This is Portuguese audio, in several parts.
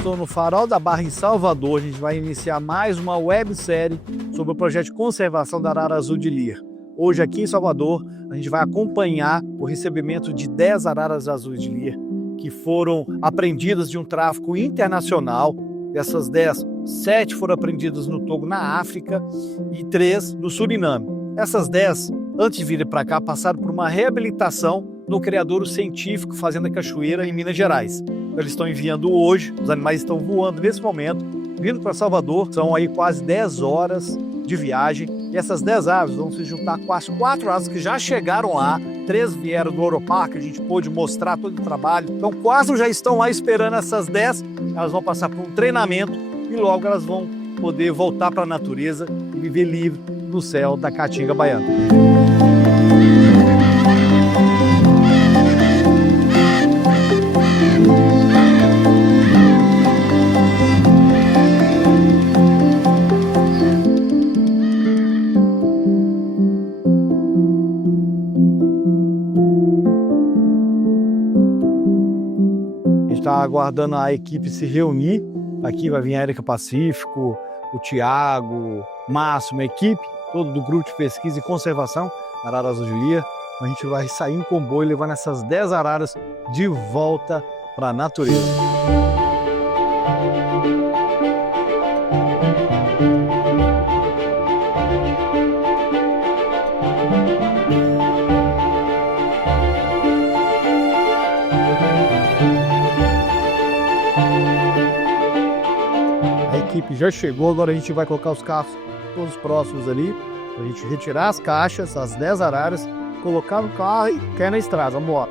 estou no Farol da Barra, em Salvador. A gente vai iniciar mais uma websérie sobre o projeto de conservação da arara azul de Lear. Hoje, aqui em Salvador, a gente vai acompanhar o recebimento de 10 araras azuis de Lear, que foram apreendidas de um tráfico internacional. Dessas 10, 7 foram apreendidas no Togo, na África, e 3 no Suriname. Essas 10, antes de virem para cá, passaram por uma reabilitação no criadouro científico Fazenda Cachoeira, em Minas Gerais. Eles estão enviando hoje, os animais estão voando nesse momento, vindo para Salvador. São aí quase 10 horas de viagem. E essas 10 aves vão se juntar com as 4 aves que já chegaram lá. 3 vieram do Oropark, a gente pôde mostrar todo o trabalho. Então 4 já estão lá esperando essas 10. Elas vão passar por um treinamento e logo elas vão poder voltar para a natureza e viver livre no céu da Caatinga baiana. Está aguardando a equipe se reunir. Aqui vai vir a Érica Pacífico, o Tiago, Máximo, a equipe, todo do grupo de pesquisa e conservação da arara azul de Lear. A gente vai sair em comboio levando essas 10 araras de volta para a natureza. A equipe já chegou, agora a gente vai colocar os carros todos próximos ali, pra gente retirar as caixas, as 10 araras, colocar no carro e cair na estrada. Vamos embora.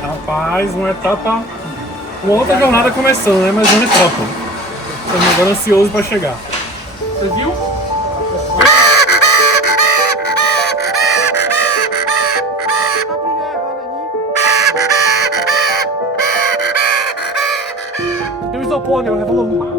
Rapaz, uma etapa, uma outra jornada começando, né? Mas uma etapa. Estamos agora ansiosos para chegar. Você viu? Tem um isopor, né? Revolou.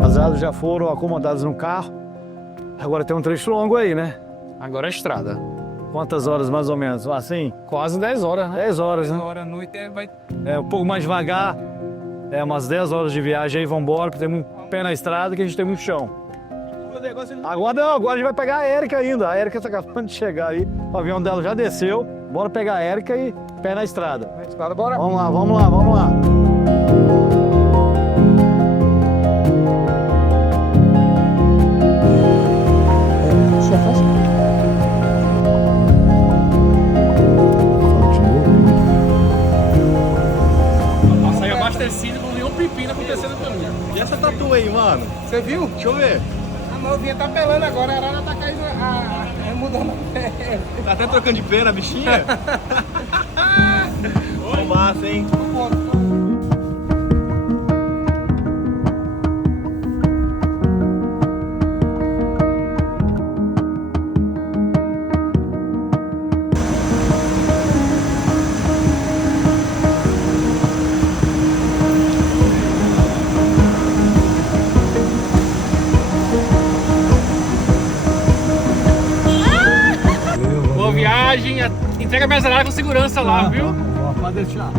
As aves já foram acomodadas no carro. Agora tem um trecho longo aí, né? Agora é estrada. Quantas horas mais ou menos? Assim? Quase 10 horas, né? 10 horas, né? Agora à noite vai... É um pouco mais devagar. É umas 10 horas de viagem aí, vamos embora, porque tem um pé na estrada que a gente tem muito chão. Agora não, agora a gente vai pegar a Érica ainda. A Érica tá acabando de chegar aí. O avião dela já desceu. Bora pegar a Érica e pé na estrada. Na estrada, bora. Vamos lá, vamos lá, vamos lá. Sair abastecido, não nenhum pepino acontecendo no caminho. E essa tatu aí, mano? Você viu? Deixa eu ver. A novinha tá pelando agora, a arara tá caindo, mudando a pele. Tá até trocando de pena, bichinha? Ô, massa, hein? viagem. Entrega minhas araras com segurança lá, viu? Pode deixar.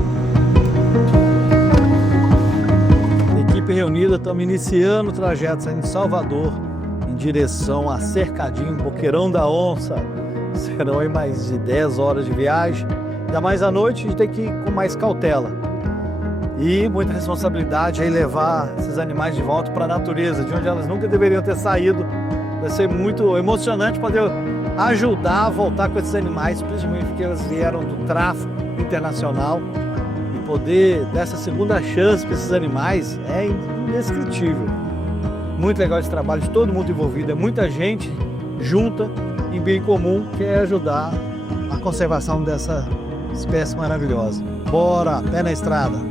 Equipe reunida, estamos iniciando o trajeto saindo de Salvador em direção a Cercadinho, Boqueirão da Onça. Serão aí mais de 10 horas de viagem. Ainda mais à noite, a gente tem que ir com mais cautela. E muita responsabilidade aí levar esses animais de volta para a natureza, de onde elas nunca deveriam ter saído. Vai ser muito emocionante poder ajudar a voltar com esses animais, principalmente porque elas vieram do tráfico internacional. E poder dar essa segunda chance para esses animais é indescritível. Muito legal esse trabalho de todo mundo envolvido, é muita gente junta em bem comum que é ajudar a conservação dessa espécie maravilhosa. Bora, pé na estrada!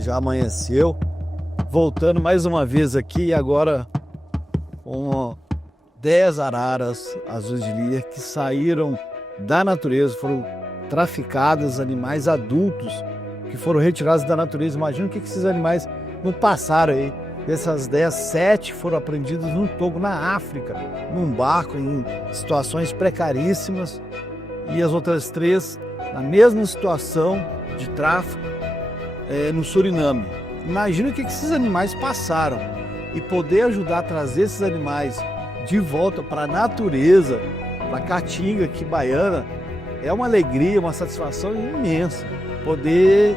Já amanheceu, voltando mais uma vez aqui agora com 10 araras azuis de Lear que saíram da natureza, foram traficadas, animais adultos que foram retirados da natureza. Imagina o que esses animais não passaram aí. Dessas 10, 7 foram apreendidos num togo na África, num barco, em situações precaríssimas, e as outras 3 na mesma situação de tráfico no Suriname. Imagina o que esses animais passaram e poder ajudar a trazer esses animais de volta para a natureza, para a Caatinga aqui baiana, é uma alegria, uma satisfação imensa poder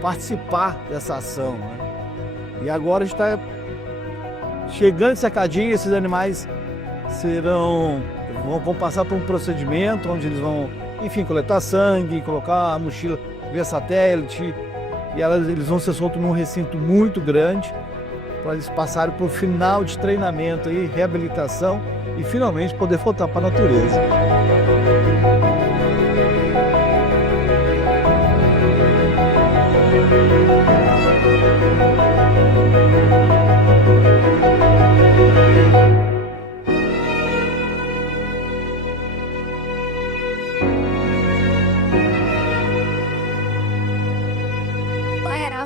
participar dessa ação, né? E agora a gente está chegando em Cercadinho, esses animais vão passar por um procedimento onde eles vão, enfim, coletar sangue, colocar a mochila via satélite, e eles vão ser soltos num recinto muito grande para eles passarem por final de treinamento e reabilitação e finalmente poder voltar para a natureza.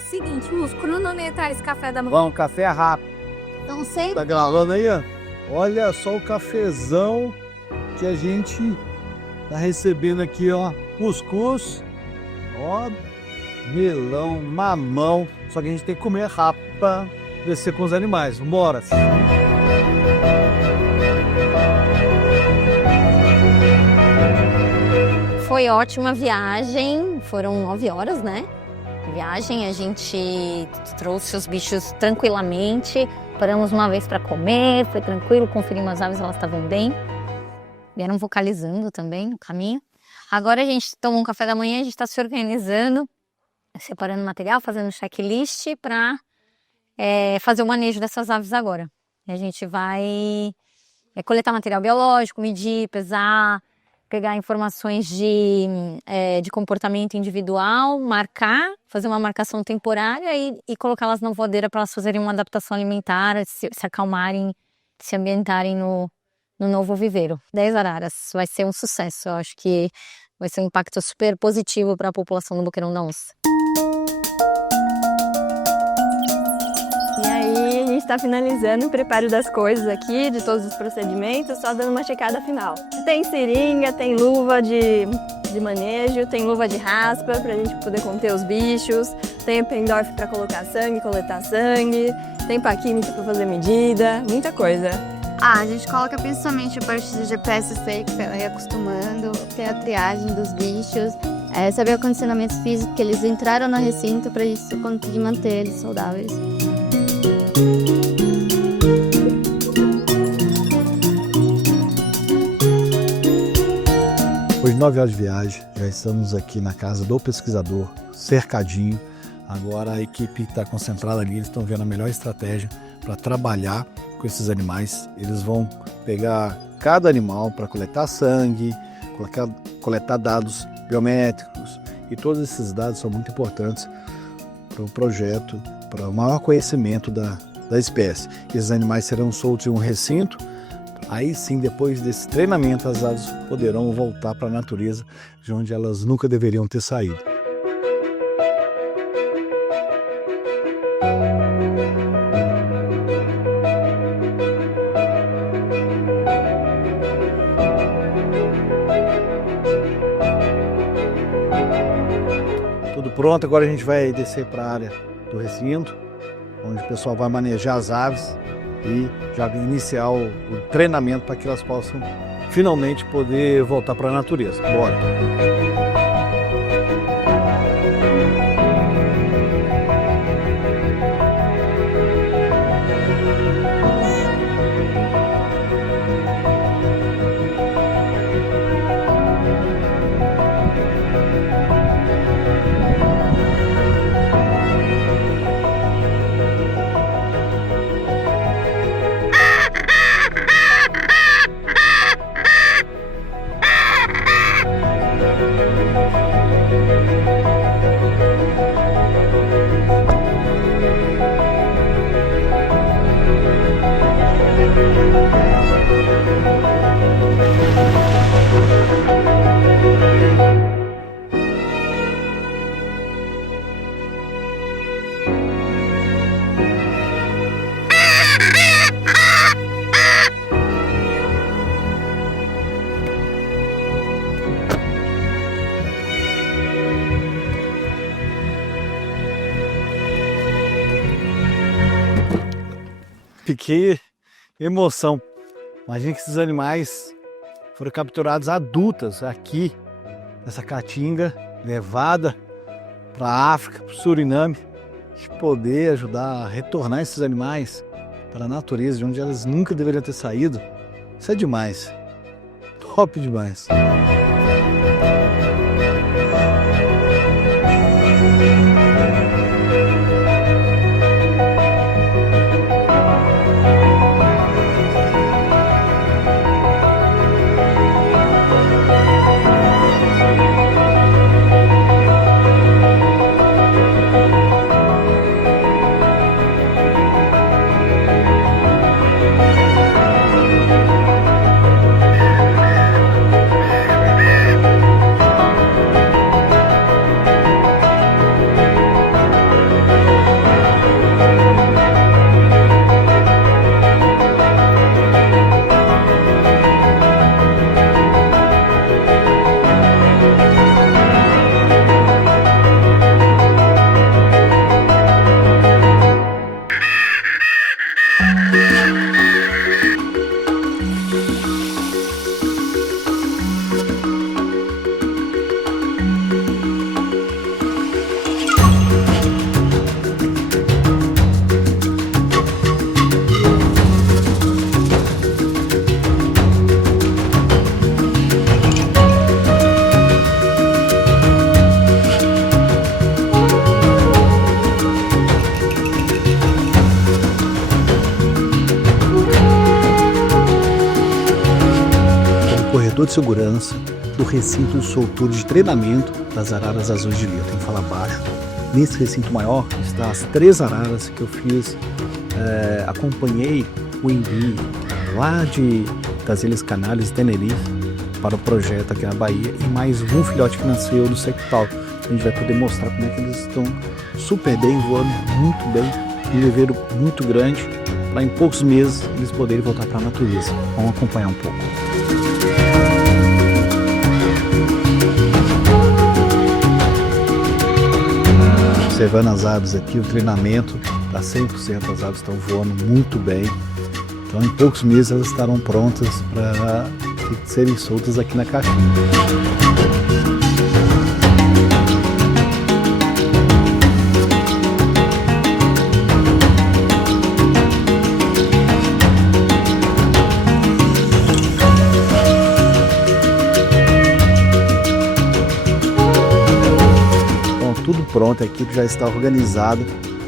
Seguinte, vamos cronometrar esse café da manhã. Vamos, café rápido. Não sei. Tá gravando aí, ó? Olha só o cafezão que a gente tá recebendo aqui, ó. Cuscuz, ó, melão, mamão. Só que a gente tem que comer rápido pra descer com os animais. Vambora. Foi ótima viagem, foram 9 horas, né? Viagem, a gente trouxe os bichos tranquilamente, paramos uma vez para comer, foi tranquilo, conferimos as aves, elas estavam bem, vieram vocalizando também no caminho. Agora a gente tomou um café da manhã, a gente está se organizando, separando material, fazendo checklist para fazer o manejo dessas aves agora. A gente vai coletar material biológico, medir, pesar, pegar informações de comportamento individual, marcar, fazer uma marcação temporária e colocá-las na voadeira para elas fazerem uma adaptação alimentar, se acalmarem, se ambientarem no novo viveiro. 10 araras, vai ser um sucesso, eu acho que vai ser um impacto super positivo para a população do Boqueirão da Onça. E aí, a gente está finalizando o preparo das coisas aqui, de todos os procedimentos, só dando uma checada final. Tem seringa, tem luva de manejo, tem luva de raspa para a gente poder conter os bichos, tem Eppendorf para colocar sangue, coletar sangue, tem pá química para fazer medida, muita coisa. A gente coloca principalmente a parte do GPS seco para ela ir acostumando, ter a triagem dos bichos, saber o condicionamento físico que eles entraram no recinto para isso conseguir manter eles saudáveis. 9 horas de viagem, já estamos aqui na casa do pesquisador, cercadinho. Agora a equipe está concentrada ali, eles estão vendo a melhor estratégia para trabalhar com esses animais. Eles vão pegar cada animal para coletar sangue, coletar dados biométricos, e todos esses dados são muito importantes para o projeto, para o maior conhecimento da espécie. Esses animais serão soltos em um recinto. Aí sim, depois desse treinamento, as aves poderão voltar para a natureza, de onde elas nunca deveriam ter saído. Tudo pronto, agora a gente vai descer para a área do recinto, onde o pessoal vai manejar as aves e já iniciar o treinamento para que elas possam finalmente poder voltar para a natureza. Bora! Que emoção! Imagina que esses animais foram capturados adultas aqui nessa caatinga, levada para a África, para o Suriname, de poder ajudar a retornar esses animais para a natureza, de onde elas nunca deveriam ter saído. Isso é demais, top demais! De segurança do recinto de soltura de treinamento das araras azuis de Lir. Tem que falar baixo. Nesse recinto maior estão as 3 araras que eu fiz, acompanhei o envio lá das Ilhas Canárias e Tenerife para o projeto aqui na Bahia, e mais um filhote que nasceu do sectal. A gente vai poder mostrar como é que eles estão super bem, voando muito bem, um viveiro muito grande, para em poucos meses eles poderem voltar para a natureza. Vamos acompanhar um pouco. Observando as aves aqui, o treinamento está 100%, as aves estão voando muito bem. Então, em poucos meses elas estarão prontas para serem soltas aqui na caixinha. pronta, a equipe já está organizada.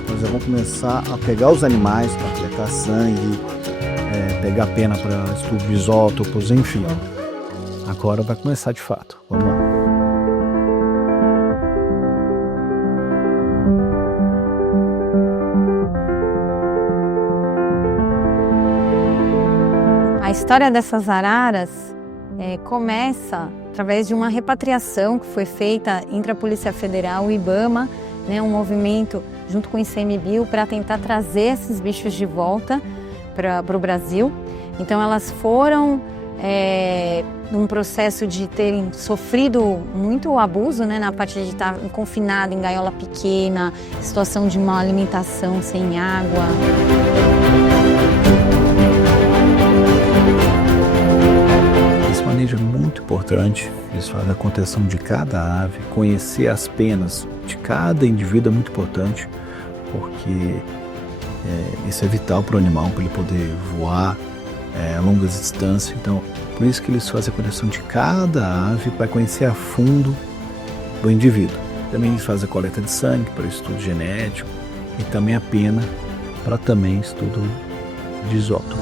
Nós já vamos começar a pegar os animais para coletar sangue, pegar pena para estudo de isótopos, enfim. Agora vai começar de fato. Vamos lá. A história dessas araras começa através de uma repatriação que foi feita entre a Polícia Federal e o IBAMA, né, um movimento junto com o ICMBio para tentar trazer esses bichos de volta para o Brasil. Então elas foram num processo de terem sofrido muito abuso, né, na parte de estar confinado em gaiola pequena, situação de má alimentação, sem água. Esse manejo é muito importante. Eles fazem a contenção de cada ave, conhecer as penas de cada indivíduo é muito importante, porque isso é vital para o animal, para ele poder voar a longas distâncias. Então, por isso que eles fazem a contenção de cada ave para conhecer a fundo do indivíduo. Também eles fazem a coleta de sangue para estudo genético e também a pena para também estudo de isótopo.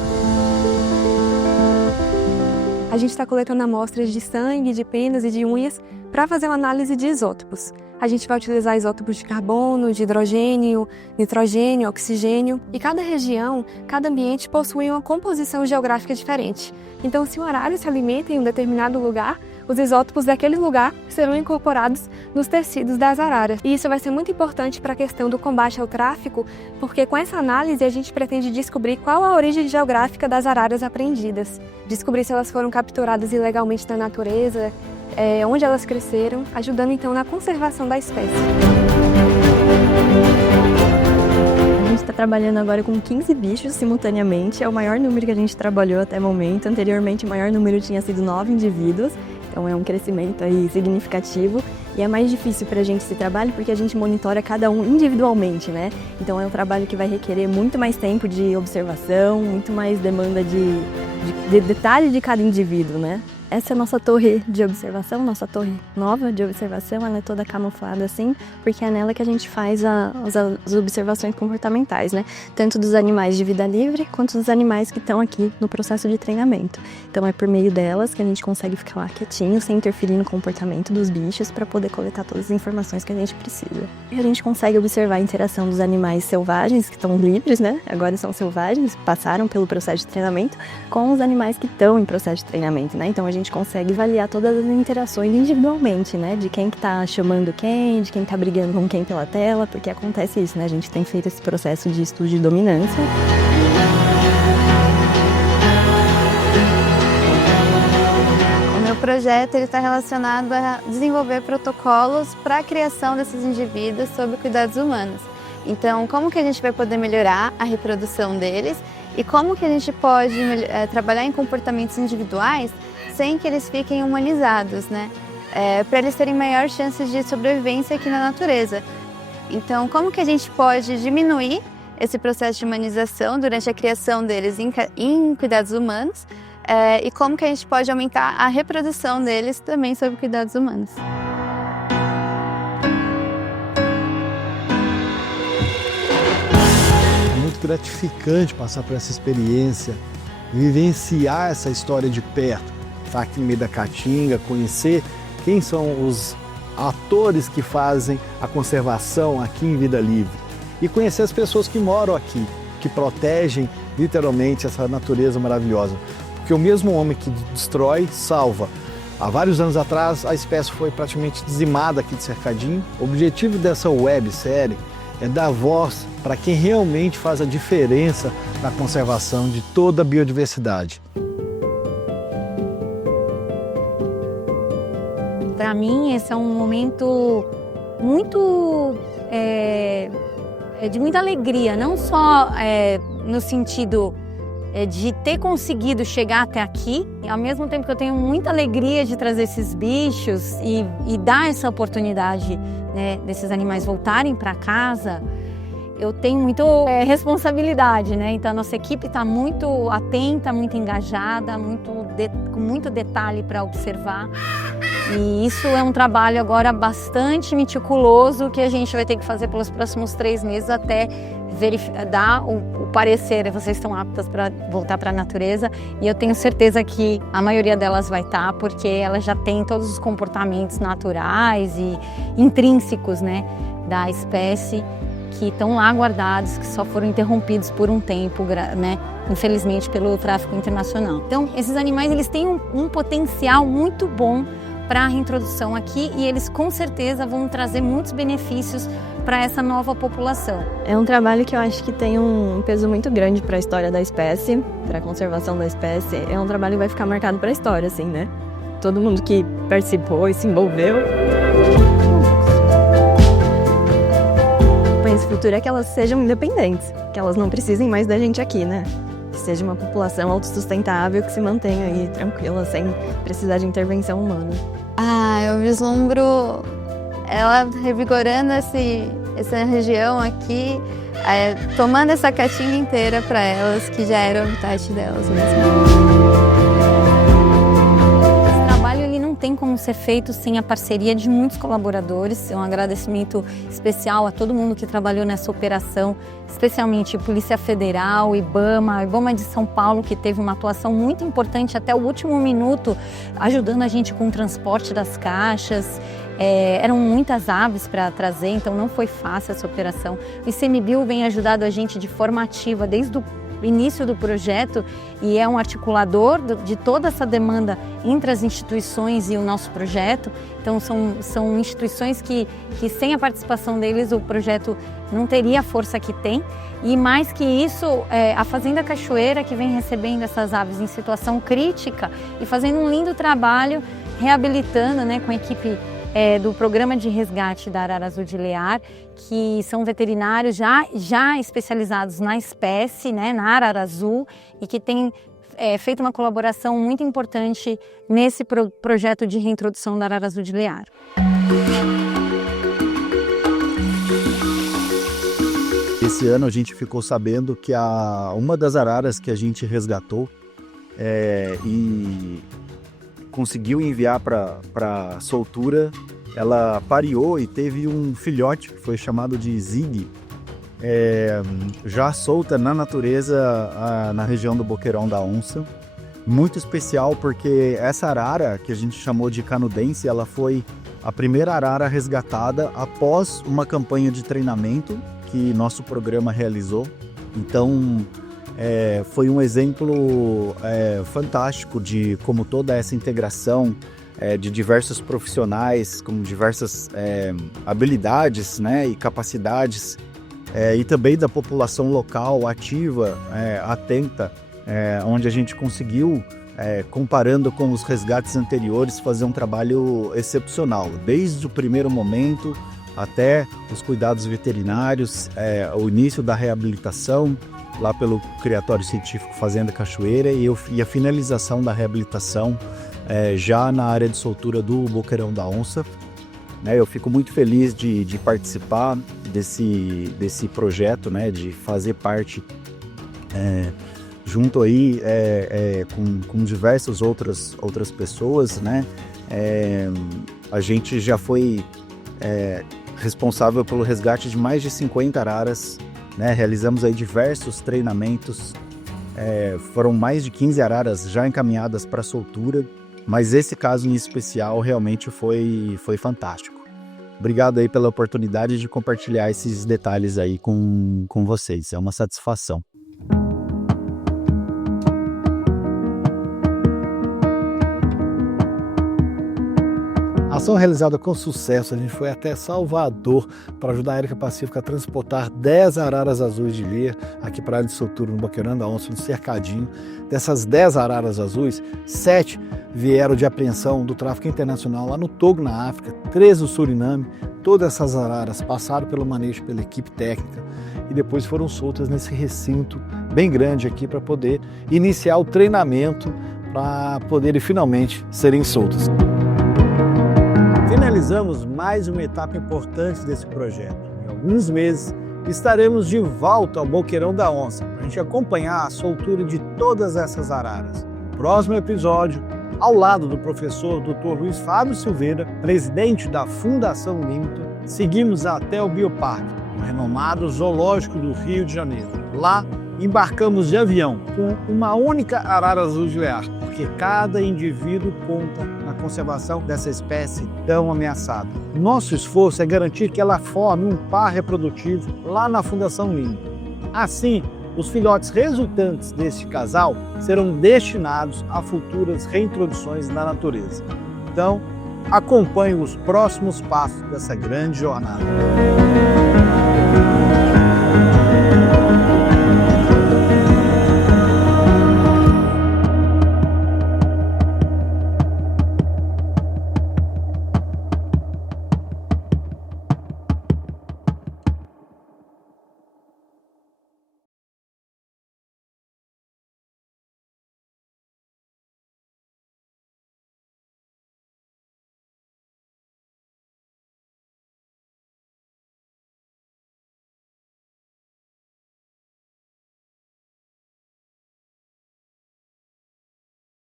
A gente está coletando amostras de sangue, de penas e de unhas para fazer uma análise de isótopos. A gente vai utilizar isótopos de carbono, de hidrogênio, nitrogênio, oxigênio. E cada região, cada ambiente possui uma composição geográfica diferente. Então, se o arário se alimenta em um determinado lugar, os isótopos daquele lugar serão incorporados nos tecidos das araras. E isso vai ser muito importante para a questão do combate ao tráfico, porque com essa análise a gente pretende descobrir qual a origem geográfica das araras apreendidas. Descobrir se elas foram capturadas ilegalmente na natureza, onde elas cresceram, ajudando então na conservação da espécie. A gente está trabalhando agora com 15 bichos simultaneamente, é o maior número que a gente trabalhou até o momento. Anteriormente o maior número tinha sido 9 indivíduos, então é um crescimento aí significativo. E é mais difícil para a gente esse trabalho porque a gente monitora cada um individualmente, né? Então é um trabalho que vai requerer muito mais tempo de observação, muito mais demanda de detalhe de cada indivíduo, né? Essa é a nossa torre de observação, nossa torre nova de observação, ela é toda camuflada assim, porque é nela que a gente faz as observações comportamentais, né? Tanto dos animais de vida livre, quanto dos animais que estão aqui no processo de treinamento. Então é por meio delas que a gente consegue ficar lá quietinho, sem interferir no comportamento dos bichos, para poder coletar todas as informações que a gente precisa. E a gente consegue observar a interação dos animais selvagens, que estão livres, né? Agora são selvagens, passaram pelo processo de treinamento, com os animais que estão em processo de treinamento, né? Então a gente consegue avaliar todas as interações individualmente, né? De quem que tá chamando quem, de quem tá brigando com quem pela tela, porque acontece isso, né? A gente tem feito esse processo de estudo de dominância. O meu projeto está relacionado a desenvolver protocolos para a criação desses indivíduos sob cuidados humanos. Então, como que a gente vai poder melhorar a reprodução deles e como que a gente pode trabalhar em comportamentos individuais sem que eles fiquem humanizados, né? Para eles terem maior chances de sobrevivência aqui na natureza. Então, como que a gente pode diminuir esse processo de humanização durante a criação deles em cuidados humanos e como que a gente pode aumentar a reprodução deles também sob cuidados humanos. Gratificante passar por essa experiência, vivenciar essa história de perto, estar aqui no meio da Caatinga, conhecer quem são os atores que fazem a conservação aqui em Vida Livre e conhecer as pessoas que moram aqui, que protegem literalmente essa natureza maravilhosa, porque o mesmo homem que destrói, salva. Há vários anos atrás a espécie foi praticamente dizimada aqui de Cercadinho. O objetivo dessa websérie é dar voz para quem realmente faz a diferença na conservação de toda a biodiversidade. Para mim, esse é um momento muito de muita alegria, não só no sentido de ter conseguido chegar até aqui, ao mesmo tempo que eu tenho muita alegria de trazer esses bichos e dar essa oportunidade, né, desses animais voltarem para casa. eu tenho muito responsabilidade, né? Então a nossa equipe está muito atenta, muito engajada, com muito detalhe para observar. E isso é um trabalho agora bastante meticuloso que a gente vai ter que fazer pelos próximos 3 meses até dar o parecer, vocês estão aptas para voltar para a natureza, e eu tenho certeza que a maioria delas vai estar, porque elas já têm todos os comportamentos naturais e intrínsecos, né, da espécie, que estão lá guardados, que só foram interrompidos por um tempo, né, infelizmente pelo tráfico internacional. Então, esses animais eles têm um potencial muito bom para a reintrodução aqui, e eles com certeza vão trazer muitos benefícios para essa nova população. É um trabalho que eu acho que tem um peso muito grande para a história da espécie, para a conservação da espécie. É um trabalho que vai ficar marcado para a história, assim, né? Todo mundo que participou e se envolveu. Mas o futuro é que elas sejam independentes, que elas não precisem mais da gente aqui, né? Que seja uma população autossustentável, que se mantenha aí tranquila, sem precisar de intervenção humana. Eu vislumbro ela revigorando essa região aqui, tomando essa caatinga inteira para elas, que já era o habitat delas mesmo. Tem como ser feito sem a parceria de muitos colaboradores. É um agradecimento especial a todo mundo que trabalhou nessa operação, especialmente Polícia Federal, IBAMA de São Paulo, que teve uma atuação muito importante até o último minuto, ajudando a gente com o transporte das caixas. Eram muitas aves para trazer, então não foi fácil essa operação. O ICMBio vem ajudando a gente de forma ativa desde o início do projeto, e é um articulador de toda essa demanda entre as instituições e o nosso projeto. Então são instituições que sem a participação deles o projeto não teria a força que tem. E mais que isso, a Fazenda Cachoeira, que vem recebendo essas aves em situação crítica e fazendo um lindo trabalho reabilitando, né, com a equipe do programa de resgate da arara azul de Lear, que são veterinários já especializados na espécie, né, na arara azul, e que têm feito uma colaboração muito importante nesse projeto de reintrodução da arara azul de Lear. Esse ano a gente ficou sabendo que uma das araras que a gente resgatou e conseguiu enviar para soltura, ela pariu e teve um filhote que foi chamado de Zig, já solta na natureza na região do Boqueirão da Onça. Muito especial porque essa arara, que a gente chamou de canudense, ela foi a primeira arara resgatada após uma campanha de treinamento que nosso programa realizou. Então foi um exemplo fantástico de como toda essa integração de diversos profissionais, com diversas habilidades, né, e capacidades, e também da população local ativa, atenta, onde a gente conseguiu, comparando com os resgates anteriores, fazer um trabalho excepcional, desde o primeiro momento até os cuidados veterinários, o início da reabilitação, lá pelo Criatório Científico Fazenda Cachoeira, e a finalização da reabilitação já na área de soltura do Boqueirão da Onça. Eu fico muito feliz de participar desse projeto, né, de fazer parte junto aí com diversas outras pessoas, né? A gente já foi responsável pelo resgate de mais de 50 araras, né? Realizamos aí diversos treinamentos, foram mais de 15 araras já encaminhadas para soltura, mas esse caso em especial realmente foi fantástico. Obrigado aí pela oportunidade de compartilhar esses detalhes aí com vocês, é uma satisfação. Ação realizada com sucesso, a gente foi até Salvador para ajudar a Érica Pacífica a transportar 10 araras azuis de Lear aqui para a área de soltura no Boqueirão da Onça, no cercadinho. Dessas 10 araras azuis, 7 vieram de apreensão do tráfico internacional lá no Togo, na África, 3 do Suriname. Todas essas araras passaram pelo manejo pela equipe técnica e depois foram soltas nesse recinto bem grande aqui para poder iniciar o treinamento para poderem finalmente serem soltas. Finalizamos mais uma etapa importante desse projeto. Em alguns meses estaremos de volta ao Boqueirão da Onça para a gente acompanhar a soltura de todas essas araras. Próximo episódio, ao lado do professor Dr. Luiz Fábio Silveira, presidente da Fundação Limto, seguimos até o Bioparque, o renomado Zoológico do Rio de Janeiro. Lá, embarcamos de avião com uma única arara azul de lear, porque cada indivíduo conta na conservação dessa espécie tão ameaçada. Nosso esforço é garantir que ela forme um par reprodutivo lá na Fundação Limto. Assim, os filhotes resultantes deste casal serão destinados a futuras reintroduções na natureza. Então, acompanhe os próximos passos dessa grande jornada.